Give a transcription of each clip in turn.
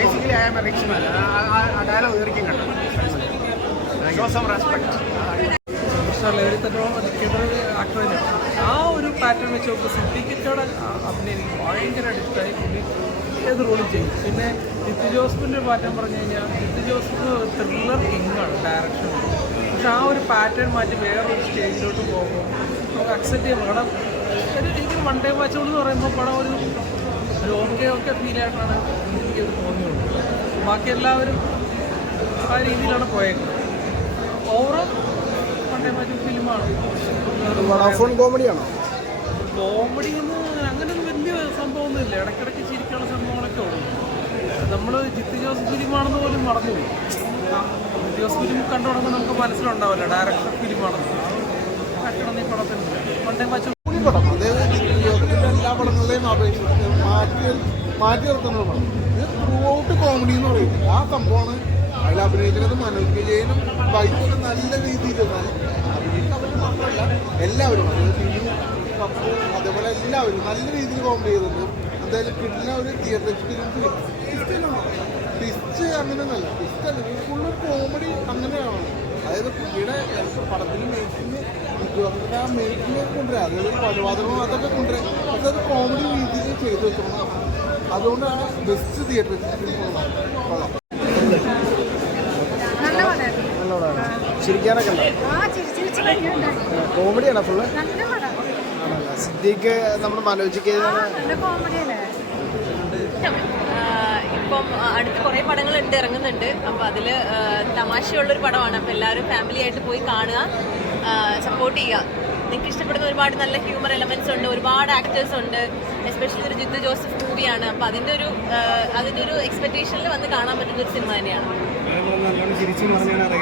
Basically, I am a rich man. I dialogue working on show some respect. Actor തന്നെയാണ്. ആ ഒരു pattern വെച്ച് നോക്കുക സിദ്ദീഖിനോട് അഭിനയിക്കും ഭയങ്കരമായിട്ട് ഇഷ്ടമായി. പുള്ളി ഏത് റോളും ചെയ്യും. പിന്നെ ജിത്തു ജോസഫിൻ്റെ ഒരു പാറ്റേൺ പറഞ്ഞു കഴിഞ്ഞാൽ ജിത്തു ജോസഫ് ത്രില്ലർ കിങ്ങാണ് ഡയറക്ഷൻ. പക്ഷെ ആ ഒരു പാറ്റേൺ മാറ്റി വേറൊരു സ്റ്റേജിലോട്ട് പോകുമ്പോൾ നമുക്ക് അക്സെപ്റ്റ് ചെയ്യാൻ പടം എനിക്ക് വൺ ടൈം വാച്ചുകൾ എന്ന് പറയുമ്പോൾ പടം ഒരു ഓക്കെ ഫീലായിട്ടാണ് എനിക്കത് തോന്നിയുള്ളൂ. ബാക്കി എല്ലാവരും ആ രീതിയിലാണ് പോയേക്കുന്നത്. ഓവറോൾ വൺ ടൈം വാച്ച് ഫിലിമാണ്. കോമഡിയാണോ? കോമഡി ഒന്നും അങ്ങനെയൊന്നും വലിയ സംഭവമൊന്നുമില്ല. ഇടയ്ക്കിടയ്ക്ക് ചിരിക്കാനുള്ള സംഭവങ്ങളൊക്കെ ഉള്ളൂ. നമ്മൾ ജിത്തു ജോസഫ് ഫിലിമാണെന്ന് പോലും മറന്നുപോയി. ജിത്തു ജോസഫ് ഫിലിം കണ്ടു തുടങ്ങുമ്പോൾ നമുക്ക് മനസ്സിലുണ്ടാവില്ല ഡയറക്ടർ ഫിലിമാണെന്ന്. ഈ പടത്തിന് വൺ ടൈം വാച്ച് പടം അതായത് എല്ലാ പടങ്ങളുടെയും മാറ്റി നിർത്തുന്ന പടം. ഇത് ത്രൂ ഔട്ട് കോമഡി എന്ന് പറയുന്നത് ആ സംഭവമാണ്. അതിൽ അഭിനയിക്കുന്നത് മനോജ് വിജയനും ബൈക്കൊക്കെ നല്ല രീതിയിൽ അഭിനയിക്കുന്നവർ മാത്രമല്ല എല്ലാവരും അതേപോലെ എല്ലാവരും നല്ല രീതിയിൽ കോമഡി ചെയ്തിട്ടുണ്ട്. എന്തായാലും കിട്ടുന്ന ഒരു തിയേറ്റർ എക്സ്പീരിയൻസ് ട്വിസ്റ്റ് അങ്ങനെയൊന്നല്ല. ട്വിസ്റ്റ് അല്ല, ഫുള്ള് കോമഡി അങ്ങനെയാണ്. അതായത് പുള്ളിയുടെ പടത്തിൽ മേക്കിങ് ആ മേക്കിങ് കൊണ്ടുവരാം. അതായത് കൊലപാതകം അതൊക്കെ കൊണ്ടുവരാം. പക്ഷെ അത് കോമഡി രീതിയിൽ ചെയ്തു വെക്കണം. അതുകൊണ്ടാണ് ബെസ്റ്റ് തിയേറ്റർ കൊള്ളാം. ചിരിക്കാനൊക്കെ കോമഡിയാണോ ഫുള്ള്? ആണല്ലോ. സിദ്ദീഖ് നമ്മുടെ മനോജിക്ക് ഇപ്പം അടുത്ത് കുറേ പടങ്ങളുണ്ട് ഇറങ്ങുന്നുണ്ട്. അപ്പോൾ അതിൽ തമാശയുള്ളൊരു പടമാണ്. അപ്പോൾ എല്ലാവരും ഫാമിലി ആയിട്ട് പോയി കാണുക, സപ്പോർട്ട് ചെയ്യുക. നിങ്ങൾക്ക് ഇഷ്ടപ്പെടുന്ന ഒരുപാട് നല്ല ഹ്യൂമർ എലമെന്റ്സ് ഉണ്ട്, ഒരുപാട് ആക്ടേഴ്സ് ഉണ്ട്. എസ്പെഷ്യലി ഒരു ജിത്തു ജോസഫ് മൂവിയാണ്. അപ്പോൾ അതിൻ്റെ ഒരു എക്സ്പെക്ടേഷനിൽ വന്ന് കാണാൻ പറ്റുന്ന ഒരു സിനിമ തന്നെയാണ്.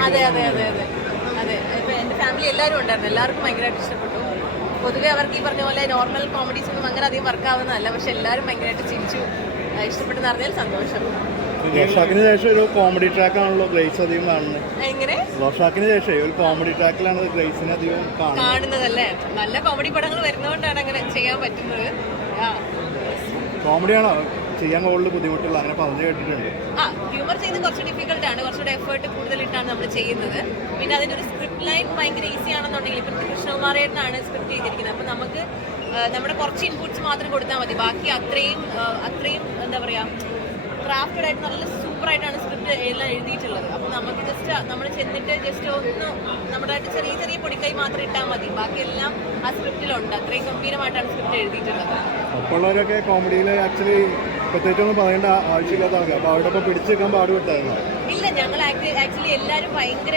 അതെ അതെ അതെ അതെ അതെ. ഇപ്പോൾ എൻ്റെ ഫാമിലി എല്ലാവരും ഉണ്ടായിരുന്നു. എല്ലാവർക്കും ഭയങ്കരമായിട്ട് ഇഷ്ടപ്പെട്ടു. പൊതുവെ അവർക്ക് ഈ പറഞ്ഞ പോലെ നോർമൽ കോമഡീസ് ഒന്നും അങ്ങനെ അധികം വർക്കാവുന്നതല്ല. പക്ഷെ എല്ലാവരും ഭയങ്കരമായിട്ട് ചിരിച്ചു, ഇഷ്ടപ്പെട്ടെന്ന് അറിഞ്ഞാൽ സന്തോഷം. റോഷാക്കിന് ശേഷം ഒരു കോമഡി ട്രാക്കാണല്ലോ ഗ്രേസ് അധികം കാണുന്നത്. എങ്ങനെ? റോഷാക്കിന് ശേഷം ഒരു കോമഡി ട്രാക്കിലാണ് ഗ്രേസിനെ അധികം കാണുന്നതല്ലേ. നല്ല കോമഡി പടങ്ങൾ വരുന്നതുകൊണ്ടാണ് അങ്ങനെ ചെയ്യാൻ പറ്റുന്നത്. കോമഡിയാണോ ചെയ്യാൻ കൂടുതൽ ബുദ്ധിമുട്ടുള്ള അങ്ങനെ പറഞ്ഞു കേട്ടിട്ടുണ്ട്. ഹ്യൂമർ ചെയ്യുന്നത് കുറച്ച് ഡിഫിക്കൽട്ടാണ്. കുറച്ചുകൂടെ എഫേർട്ട് കൂടുതലിട്ടാണ് നമ്മൾ ചെയ്യുന്നത്. പിന്നെ അതിൻ്റെ ഒരു സ്ക്രിപ്റ്റ് ലൈൻ ഭയങ്കര ഈസി ആണെന്നുണ്ടെങ്കിൽ ഇപ്പം കൃഷ്ണകുമാരേട്ടനാണ് സ്ക്രിപ്റ്റ് ചെയ്തിരിക്കുന്നത്. അപ്പം നമുക്ക് നമ്മുടെ കുറച്ച് ഇൻപുട്സ് മാത്രം കൊടുത്താൽ മതി. ബാക്കി അത്രയും എന്താ പറയുക ക്രാഫ്റ്റഡ് ആയിട്ട് നല്ല സൂപ്പറായിട്ടാണ് സ്ക്രിപ്റ്റ് എല്ലാം എഴുതിയിട്ടുള്ളത്. അപ്പം നമുക്ക് ജസ്റ്റ് നമ്മൾ ചെന്നിട്ട് ജസ്റ്റ് ഒന്ന് നമ്മുടെ ചെറിയ ചെറിയ പൊടിക്കൈ മാത്രം ഇട്ടാൽ മതി. ബാക്കിയെല്ലാം ആ സ്ക്രിപ്റ്റിലുണ്ട്. അത്രയും ഗംഭീരമായിട്ടാണ് സ്ക്രിപ്റ്റ് എഴുതിയിട്ടുള്ളത്. അപ്പോഴൊക്കെ കോമഡിയിൽ ആക്ച്വലി പ്രത്യേകിച്ചൊന്നും പറയേണ്ട ആവശ്യമില്ലാത്തവർക്ക്. അപ്പോൾ അവിടെ ഇപ്പോൾ പിടിച്ചു വെക്കാൻ പാടുപെട്ടായിരുന്നു. ഇല്ല, ഞങ്ങൾ ആക്ച്വലി എല്ലാവരും ഭയങ്കര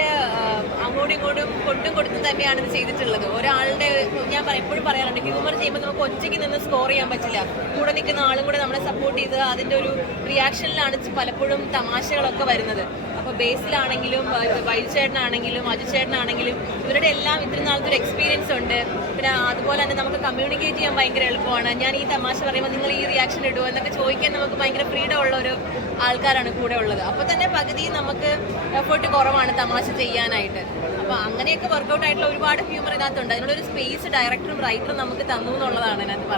അങ്ങോട്ടും ഇങ്ങോട്ടും കൊണ്ടും കൊടുത്തും തന്നെയാണ് ഇത് ചെയ്തിട്ടുള്ളത്. ഒരാളുടെ ഞാൻ എപ്പോഴും പറയാറുണ്ട്, ഹ്യൂമർ ചെയ്യുമ്പോൾ നമുക്ക് ഒറ്റയ്ക്ക് നിന്ന് സ്കോർ ചെയ്യാൻ പറ്റില്ല. കൂടെ നിൽക്കുന്ന ആളും കൂടെ നമ്മളെ സപ്പോർട്ട് ചെയ്ത് അതിൻ്റെ ഒരു റിയാക്ഷനിലാണ് പലപ്പോഴും തമാശകളൊക്കെ വരുന്നത്. അപ്പോൾ ബേസിലാണെങ്കിലും വൈചേട്ടനാണെങ്കിലും അജുചേട്ടനാണെങ്കിലും ഇവരുടെ എല്ലാം ഇത്രയും നാളത്തെ ഒരു എക്സ്പീരിയൻസ് ഉണ്ട്. പിന്നെ അതുപോലെ തന്നെ നമുക്ക് കമ്മ്യൂണിക്കേറ്റ് ചെയ്യാൻ ഭയങ്കര എളുപ്പമാണ്. ഞാൻ ഈ തമാശ പറയുമ്പോൾ നിങ്ങൾ ഈ റിയാക്ഷൻ ഇടുമോ എന്നൊക്കെ ചോദിക്കാൻ നമുക്ക് ഭയങ്കര ഫ്രീഡം ഉള്ള ഒരു ആൾക്കാരാണ് കൂടെ ഉള്ളത്. അപ്പോൾ തന്നെ പകുതി നമുക്ക് എഫേർട്ട് കുറവാണ് തമാശ ചെയ്യാനായിട്ട്. അപ്പോൾ അങ്ങനെയൊക്കെ വർക്കൗട്ട് ആയിട്ടുള്ള ഒരുപാട് ഹ്യൂമർ ഇതിനകത്തുണ്ട്. അതിനുള്ളൊരു സ്പേസ് ഡയറക്ടറും റൈറ്ററും നമുക്ക് തന്നു എന്നുള്ളതാണ് ഇതിനകത്ത് പറയുന്നത്.